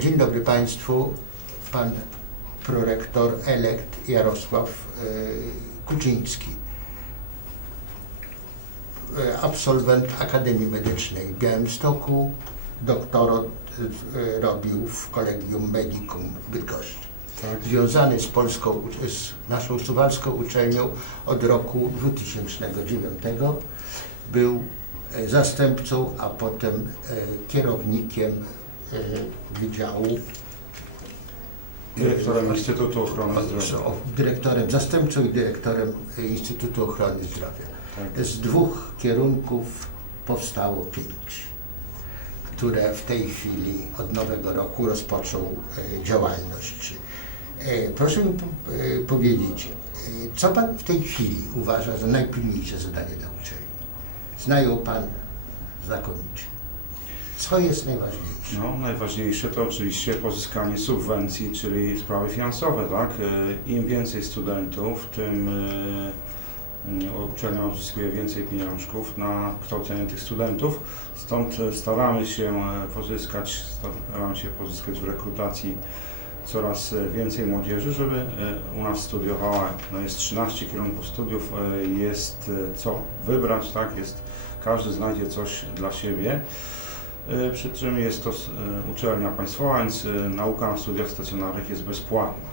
Dzień dobry Państwu. Pan prorektor elekt Jarosław e, Kuczyński. E, Absolwent Akademii Medycznej w Białymstoku. Doktorat e, robił w Collegium Medicum w Bydgoszczy. Tak. Związany z polską, z naszą suwalską uczelnią od roku 2009. Był zastępcą, a potem kierownikiem Wydziału Dyrektorem Instytutu Ochrony Zdrowia. dyrektorem, zastępcą i dyrektorem e, Instytutu Ochrony Zdrowia. Tak. Z dwóch kierunków powstało pięć, które w tej chwili od nowego roku rozpoczą e, działalność. E, Proszę mi po- e, powiedzieć, e, co Pan w tej chwili uważa za najpilniejsze zadanie na uczelni? Znają Pan znakomicie. Co jest najważniejsze? No, najważniejsze to oczywiście pozyskanie subwencji, czyli sprawy finansowe, tak? E, Im więcej studentów, tym e, e, uczelnia uzyskuje więcej pieniążków na kształcenie tych studentów. Stąd e, staramy się pozyskać, staramy się pozyskać w rekrutacji coraz więcej młodzieży, żeby u nas studiowała. No jest 13 kierunków studiów, jest co wybrać, tak? Jest, każdy znajdzie coś dla siebie. E, Przy czym jest to e, uczelnia państwowa, więc e, nauka na studiach stacjonarnych jest bezpłatna.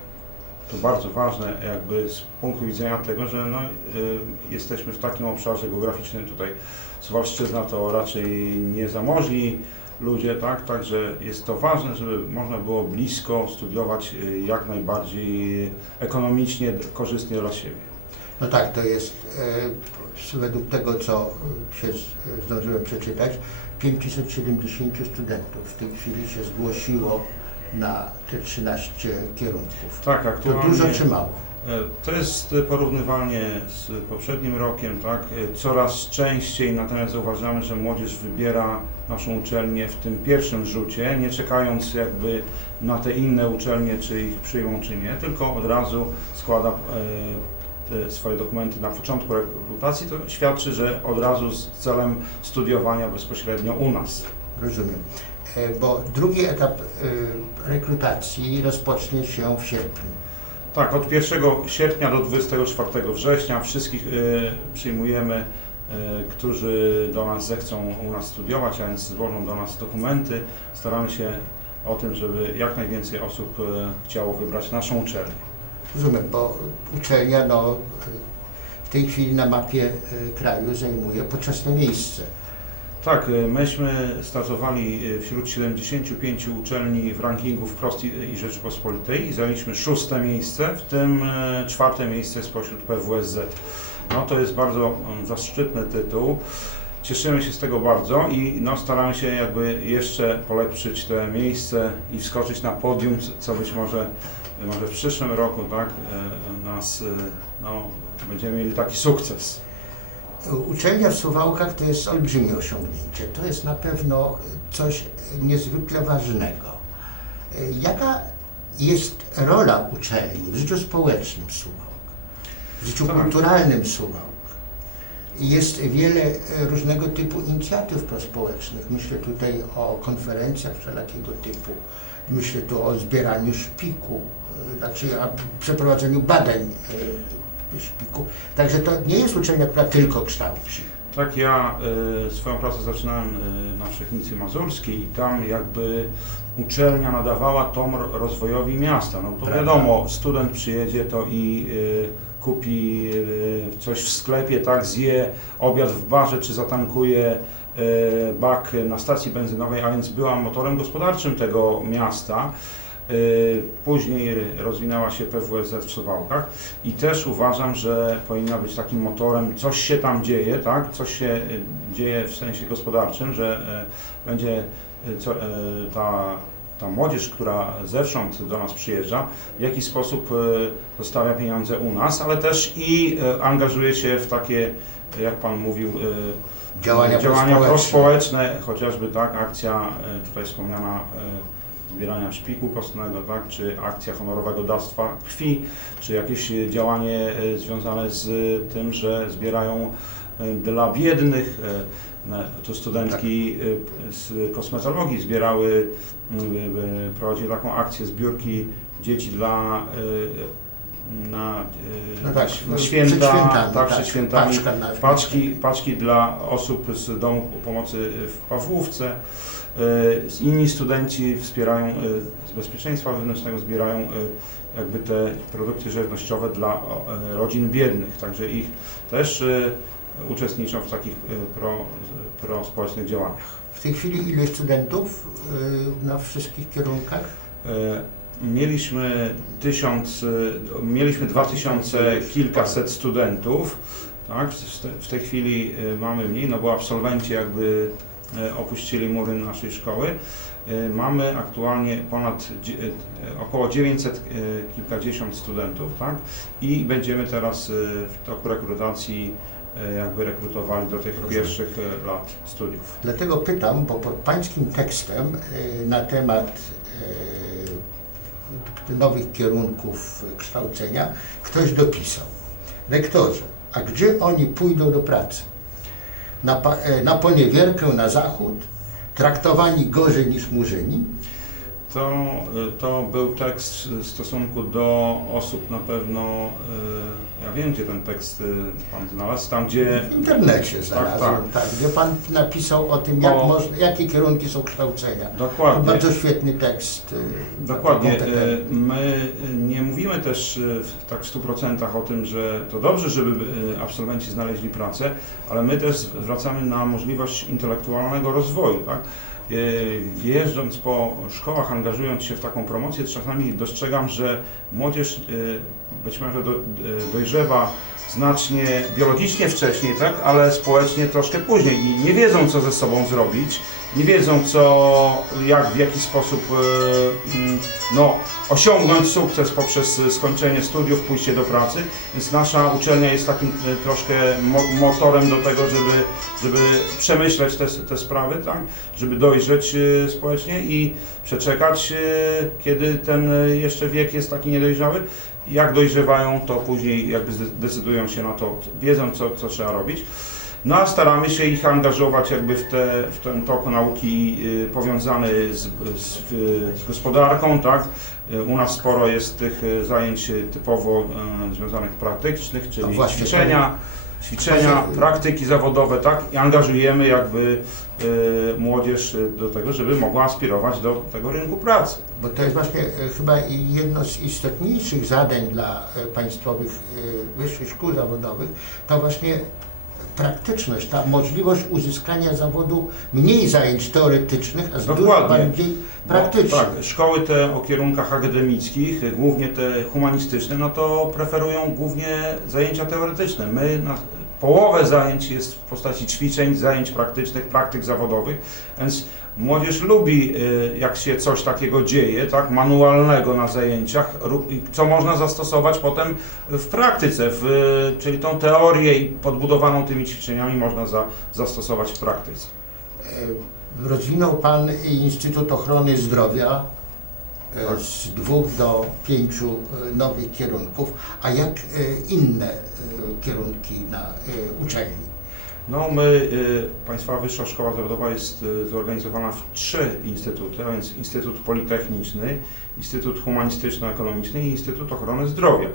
To bardzo ważne jakby z punktu widzenia tego, że no, jesteśmy w takim obszarze geograficznym tutaj Suwalszczyzna to raczej niezamożni ludzie, tak? Także jest to ważne, żeby można było blisko studiować jak najbardziej ekonomicznie, korzystnie dla siebie. No tak, to jest według tego, co się z- zdążyłem przeczytać, 570 studentów w tej chwili się zgłosiło na te 13 kierunków. Tak, To dużo czy mało? E, To jest e, porównywalnie z poprzednim rokiem, tak? E, Coraz częściej natomiast zauważamy, że młodzież wybiera naszą uczelnię w tym pierwszym rzucie, nie czekając jakby na te inne uczelnie, czy ich przyjmą, czy nie, tylko od razu składa e, te swoje dokumenty na początku rekrutacji. To świadczy, że od razu z celem studiowania bezpośrednio u nas. Rozumiem. E, Bo drugi etap e, rekrutacji rozpocznie się w sierpniu. Tak, od 1 sierpnia do 24 września wszystkich y, przyjmujemy, którzy do nas zechcą u nas studiować, a więc złożą do nas dokumenty. Staramy się o tym, żeby jak najwięcej osób chciało wybrać naszą uczelnię. Rozumiem, bo uczelnia no, e, w tej chwili na mapie e, kraju zajmuje poczesne miejsce. Tak, y, myśmy startowali y, wśród 75 uczelni w rankingu wprost i, Rzeczypospolitej i zajęliśmy szóste miejsce, w tym czwarte miejsce spośród PWSZ. No to jest bardzo mm, zaszczytny tytuł. Cieszymy się z tego bardzo i no, staramy się jakby jeszcze polepszyć te miejsce i wskoczyć na podium, co być może, może w przyszłym roku tak, y, nas, y, no, będziemy mieli taki sukces. Uczelnia w Suwałkach to jest olbrzymie osiągnięcie. To jest na pewno coś niezwykle ważnego. Jaka jest rola uczelni w życiu społecznym Suwałk, w życiu Tak. kulturalnym Suwałk? Jest wiele e, różnego typu inicjatyw prospołecznych. Myślę tutaj o konferencjach wszelakiego typu. Myślę tu o zbieraniu szpiku, e, znaczy o przeprowadzeniu badań e, szpiku. Także to nie jest uczelnia, która tylko kształci. Tak, ja y, swoją pracę zaczynałem y, na Wszechnicy Mazurskiej i tam jakby uczelnia nadawała tom ro- rozwojowi miasta. No to Prawda. wiadomo, student przyjedzie to i y, kupi y, coś w sklepie, tak, zje obiad w barze czy zatankuje y, bak na stacji benzynowej, a więc była motorem gospodarczym tego miasta. Y, Później rozwinęła się PWSZ w Suwałkach i też uważam, że powinna być takim motorem, coś się tam dzieje, tak? coś się y, dzieje w sensie gospodarczym, że y, będzie ta, ta młodzież, która zewsząd do nas przyjeżdża, w jakiś sposób zostawia pieniądze u nas, ale też i angażuje się w takie, jak Pan mówił, Działania, działania prospołeczne. prospołeczne, chociażby tak, akcja tutaj wspomniana zbierania szpiku kostnego, tak, czy akcja honorowego dawstwa krwi, czy jakieś y, działanie y, związane z tym, że zbierają e, dla biednych. e, e, To studentki e, z kosmetologii zbierały, e, prowadziły taką akcję zbiórki dzieci dla e, na, e, No tak, na święta, świętami, tak, przed świętami paczka na- paczki, paczki dla osób z domu pomocy w Pawłówce. E, Inni studenci wspierają, e, z bezpieczeństwa wewnętrznego zbierają e, jakby te produkty żywnościowe dla e, rodzin biednych, także ich też e, uczestniczą w takich e, pro, prospołecznych działaniach. W tej chwili ilu studentów na wszystkich kierunkach? Mieliśmy tysiąc, mieliśmy dwa tysiące kilkaset studentów, tak? W te- W tej chwili e, mamy mniej, no bo absolwenci jakby e, opuścili mury naszej szkoły. E, Mamy aktualnie ponad około 900 e, kilkadziesiąt studentów, tak? I będziemy teraz w toku rekrutacji jakby rekrutowali do tych Rozumiem. pierwszych lat studiów. Dlatego pytam, bo pod pańskim tekstem y, na temat y, nowych kierunków kształcenia ktoś dopisał. Lektorze, a gdzie oni pójdą do pracy? Na, e, na poniewierkę na zachód? Traktowani gorzej niż murzyni? To, y, to był tekst w stosunku do osób na pewno, y, ja wiem gdzie ten tekst y, Pan znalazł, tam gdzie, W internecie znalazłem, tak. tak, gdzie pan napisał o tym, jak O- można, jakie kierunki są kształcenia. To dokładnie, bardzo świetny tekst. dokładnie, my nie mówimy też w, tak w 100% o tym, że to dobrze, żeby absolwenci znaleźli pracę, ale my też zwracamy na możliwość intelektualnego rozwoju, tak? Y, Jeżdżąc po szkołach, angażując się w taką promocję, czasami dostrzegam, że młodzież y, być może do, y, dojrzewa znacznie biologicznie wcześniej, tak, ale społecznie troszkę później i nie wiedzą, co ze sobą zrobić, nie wiedzą, co, jak, w jaki sposób y, mm, no, osiągnąć sukces poprzez skończenie studiów, pójście do pracy, więc nasza uczelnia jest takim y, troszkę mo- motorem do tego, żeby, żeby przemyśleć te, te sprawy, tak, żeby dojrzeć y, społecznie i przeczekać, kiedy ten jeszcze wiek jest taki niedojrzały. Jak dojrzewają, to później jakby decydują się na to, wiedzą co, co trzeba robić. No a staramy się ich angażować jakby w, te, w ten tok nauki y, powiązany z, z, z gospodarką, tak? Y, U nas sporo jest tych y, zajęć typowo związanych praktycznych, No czyli właśnie, ćwiczenia, ćwiczenia, praktyki zawodowe, tak? I angażujemy jakby y, młodzież do tego, żeby mogła aspirować do tego rynku pracy. Bo to jest właśnie chyba jedno z istotniejszych zadań dla państwowych wyższych szkół zawodowych, to właśnie praktyczność, ta możliwość uzyskania zawodu mniej zajęć teoretycznych, a z dużo Dokładnie. bardziej praktycznych. Tak, szkoły te o kierunkach akademickich, głównie te humanistyczne, no to preferują głównie zajęcia teoretyczne. My na połowę zajęć jest w postaci ćwiczeń, zajęć praktycznych, praktyk zawodowych, więc młodzież lubi, y, jak się coś takiego dzieje, tak, manualnego na zajęciach, co można zastosować potem w praktyce, w, czyli tą teorię podbudowaną tymi ćwiczeniami można za, zastosować w praktyce. Rozwinął Pan Instytut Ochrony Zdrowia. Z dwóch do pięciu e, nowych kierunków, a jak e, inne e, kierunki na uczelni? No, my, Państwowa Wyższa Szkoła Zawodowa jest zorganizowana w trzy instytuty, a więc Instytut Politechniczny, Instytut Humanistyczno-Ekonomiczny i Instytut Ochrony Zdrowia.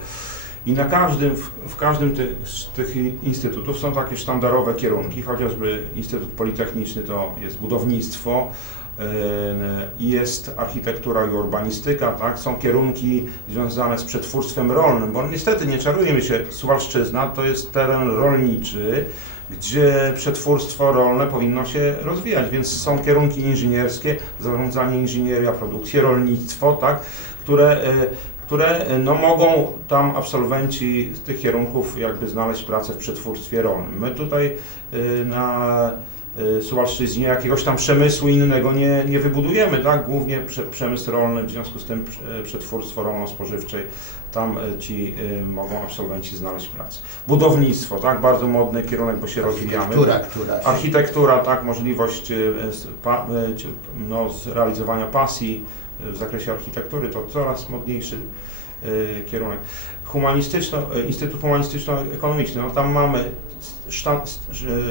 I na każdym, w, każdym ty, z tych instytutów są takie sztandarowe kierunki, chociażby Instytut Politechniczny to jest budownictwo, jest architektura i urbanistyka, tak? są kierunki związane z przetwórstwem rolnym, bo niestety nie czarujmy się, Suwalszczyzna to jest teren rolniczy, gdzie przetwórstwo rolne powinno się rozwijać, więc są kierunki inżynierskie, zarządzanie, inżynieria, produkcję, rolnictwo, tak, które, e, które e, no, mogą tam absolwenci z tych kierunków jakby znaleźć pracę w przetwórstwie rolnym. My tutaj e, na Suwalszczyźnie jakiegoś tam przemysłu innego nie, nie wybudujemy, tak? Głównie prze, przemysł rolny, w związku z tym przetwórstwo rolno-spożywcze, tam e, ci e, mogą absolwenci znaleźć pracę. Budownictwo, tak? Bardzo modny kierunek, bo się rozwijamy. Architektura, która się Architektura, tak, możliwość pa, no, zrealizowania pasji w zakresie architektury to coraz modniejszy y, kierunek. Humanistyczno, y, Instytut Humanistyczno-Ekonomiczny, no tam mamy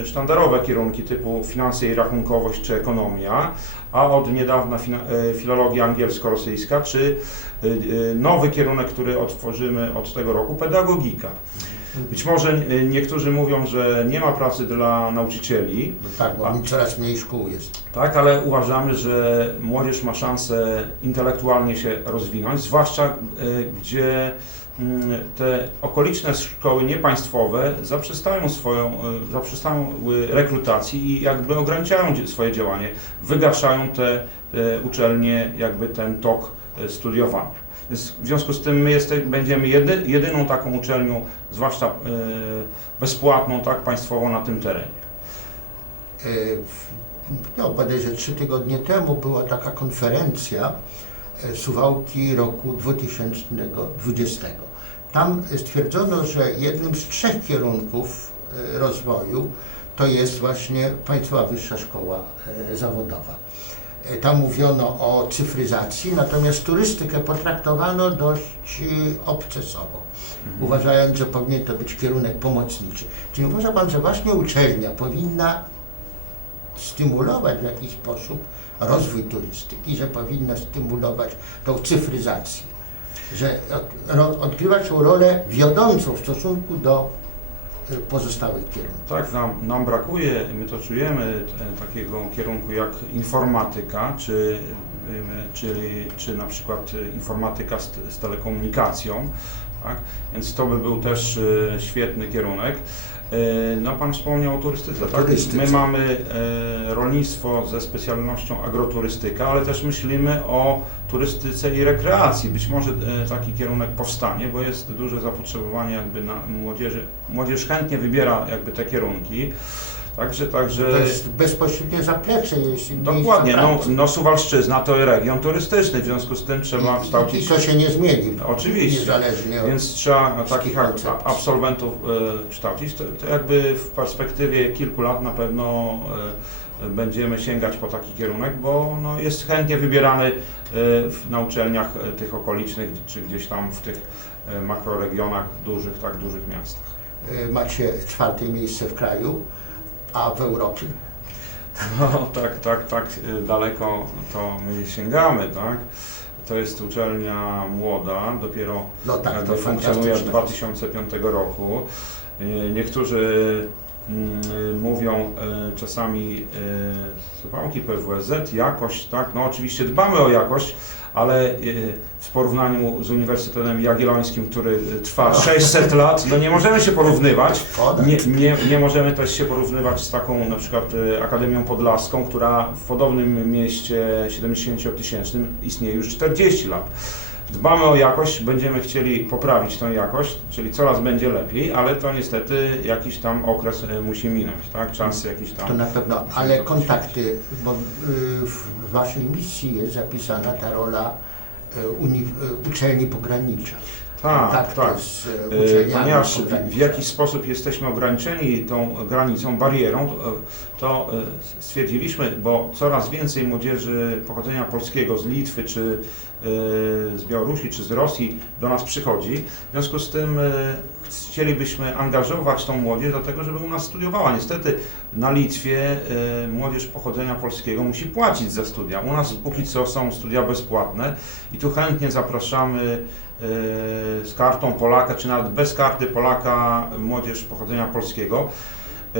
sztandarowe kierunki typu finanse i rachunkowość czy ekonomia, a od niedawna y, filologia angielsko-rosyjska, czy y, y, nowy kierunek, który otworzymy od tego roku, pedagogika. Być może y, niektórzy mówią, że nie ma pracy dla nauczycieli, No tak, bo mi coraz mniej szkół jest. tak, ale uważamy, że młodzież ma szansę intelektualnie się rozwinąć, zwłaszcza y, gdzie mm, te okoliczne szkoły niepaństwowe zaprzestają swoją, y, zaprzestają rekrutacji i jakby ograniczają swoje działanie, wygaszają te uczelnie, jakby ten tok studiowania. W związku z tym my jeste, będziemy jedy, jedyną taką uczelnią, zwłaszcza y, bezpłatną, tak, państwową na tym terenie. E, No, bodajże trzy tygodnie temu była taka konferencja e, Suwałki roku 2020. Tam stwierdzono, że jednym z trzech kierunków e, rozwoju to jest właśnie Państwowa Wyższa Szkoła e, Zawodowa. E, Tam mówiono o cyfryzacji, natomiast turystykę potraktowano dość e, obce sobą, uważając, że powinien to być kierunek pomocniczy. Czy nie uważa Pan, że właśnie uczelnia powinna stymulować w jakiś sposób rozwój turystyki, że powinna stymulować tą cyfryzację, że od, ro, odgrywa tą rolę wiodącą w stosunku do pozostałych kierunków. Tak, nam, nam brakuje, my to czujemy, e, takiego kierunku jak informatyka, czy, em, czyli, czy na przykład e, informatyka z, z telekomunikacją, tak? więc to by był też e, świetny kierunek. E, No Pan wspomniał o turystyce, tak? turystyce. My mamy e, rolnictwo ze specjalnością agroturystyka, ale też myślimy o turystyce i rekreacji. Być może e, taki kierunek powstanie, bo jest duże zapotrzebowanie jakby na młodzieży. Młodzież chętnie wybiera jakby te kierunki. Także, także To jest bezpośrednie zaplecze, jeśli dokładnie, no, no Suwalszczyzna to region turystyczny, w związku z tym trzeba I, i kształcić to się nie zmieni, Oczywiście. niezależnie od... Więc trzeba takich koncepcji. absolwentów e, kształcić. To, to jakby w perspektywie kilku lat na pewno e, będziemy sięgać po taki kierunek, bo no, jest chętnie wybierany e, w, na uczelniach e, tych okolicznych, czy gdzieś tam w tych makroregionach dużych, tak dużych miastach. y, Macie czwarte miejsce w kraju, a w Europie No tak, tak, tak y, daleko to my sięgamy, tak? To jest uczelnia młoda, dopiero no tak, to funkcjonuje od fantastyczne. 2005 roku. Y, Niektórzy mm, mówią y, czasami y, Suwałki PWSZ, jakość, tak, no oczywiście dbamy o jakość, ale y, w porównaniu z Uniwersytetem Jagiellońskim, który y, trwa 600 lat, no nie możemy się porównywać. Nie, nie, nie możemy też się porównywać z taką na przykład e, Akademią Podlaską, która w podobnym mieście 70-tysięcznym istnieje już 40 lat. Dbamy o jakość, będziemy chcieli poprawić tą jakość, czyli coraz będzie lepiej, ale to niestety jakiś tam okres e, musi minąć, tak? Czas jakiś tam. To na pewno, ale kontakty, bo y, w Waszej misji jest zapisana ta rola y, uni, y, uczelni pogranicza. Tak, tak. z y, E, uczelniami Ponieważ w, w jakiś sposób jesteśmy ograniczeni tą granicą, barierą, to, to e, stwierdziliśmy, bo coraz więcej młodzieży pochodzenia polskiego z Litwy, czy e, z Białorusi, czy z Rosji do nas przychodzi. W związku z tym e, chcielibyśmy angażować tą młodzież do tego, żeby u nas studiowała. Niestety na Litwie e, młodzież pochodzenia polskiego musi płacić za studia. U nas póki co są studia bezpłatne i tu chętnie zapraszamy e, z kartą Polaka, czy nawet bez karty Polaka młodzież pochodzenia polskiego, e,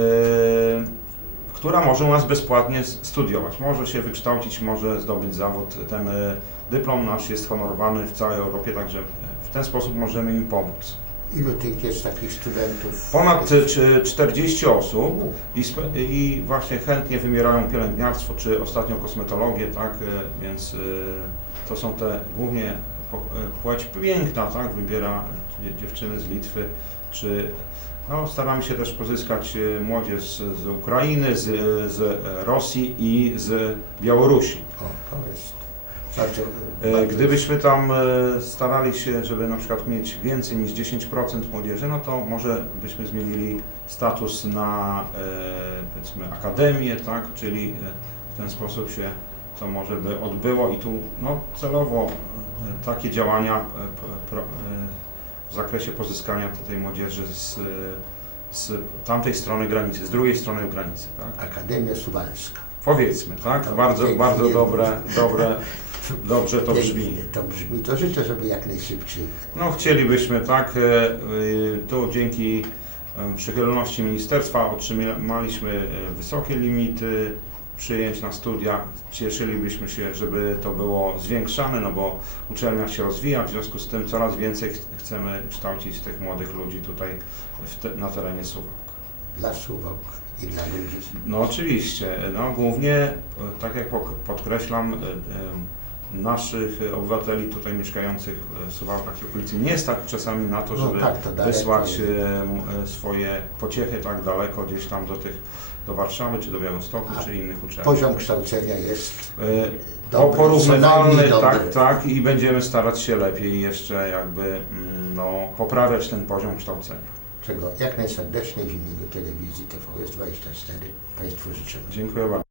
która może u nas bezpłatnie studiować. Może się wykształcić, może zdobyć zawód. Ten e, dyplom nasz jest honorowany w całej Europie, także w ten sposób możemy im pomóc. Ilu tych jest takich studentów? Ponad e, czy- 40 osób i, i właśnie chętnie wybierają pielęgniarstwo, czy ostatnio kosmetologię, tak, e, więc e, to są te głównie e, płeć piękna, tak, wybiera dzie- dziewczyny z Litwy, czy no, staramy się też pozyskać e, młodzież z, z Ukrainy, z, z e, Rosji i z Białorusi. O, to jest bardzo... E, bardzo Gdybyśmy tam e, starali się, żeby na przykład mieć więcej niż 10% młodzieży, no to może byśmy zmienili status na e, powiedzmy akademię, tak? Czyli e, w ten sposób się to może by odbyło i tu no, celowo e, takie działania e, e, w zakresie pozyskania tej młodzieży z, z tamtej strony granicy, z drugiej strony granicy. Tak? Akademia Suwalska. Powiedzmy, tak? No, bardzo, pięknie. bardzo dobre, dobre, dobrze to brzmi. To brzmi. To życzę, żeby jak najszybciej. No chcielibyśmy, tak, e, tu dzięki przychylności ministerstwa otrzymaliśmy wysokie limity przyjęć na studia. Cieszylibyśmy się, żeby to było zwiększane, no bo uczelnia się rozwija, w związku z tym coraz więcej ch- chcemy kształcić tych młodych ludzi tutaj te, na terenie Suwałk. Dla Suwałk i dla ludzi. No oczywiście, no głównie, tak jak podkreślam, e, e, naszych obywateli tutaj mieszkających w Suwałkach i okolicy nie stać czasami na to, No żeby tak, to wysłać jest. e, swoje pociechy tak daleko gdzieś tam do tych, do Warszawy czy do Białegostoku A czy innych uczelni. Poziom kształcenia jest E, dobry, Porównywalny, tak, tak i będziemy starać się lepiej jeszcze jakby mm, no, poprawiać ten poziom kształcenia. Czego jak najserdeczniej w imieniu telewizji TVS24 Państwu życzymy. Dziękuję bardzo.